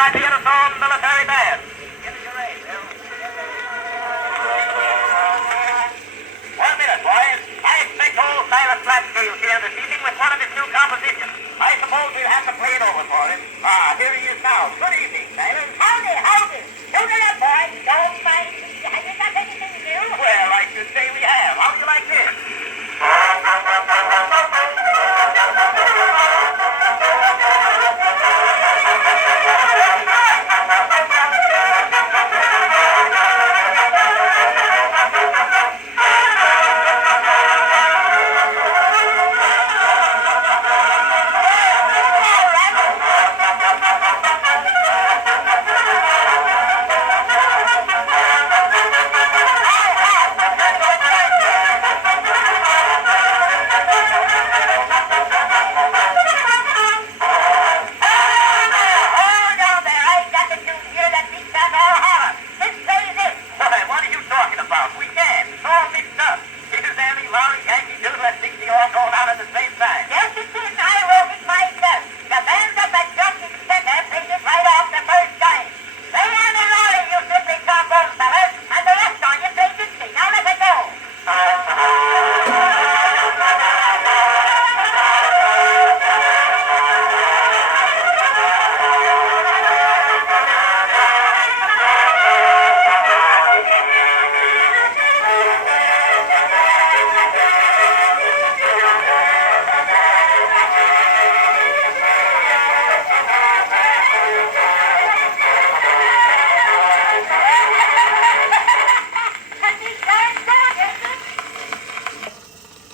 by the Edison military band. Give me your aid, Bill. 1 minute, boys. I expect old Silas Flatfield here this evening with one of his new compositions. I suppose we'll have to play it over for him. Here he is now. Good evening.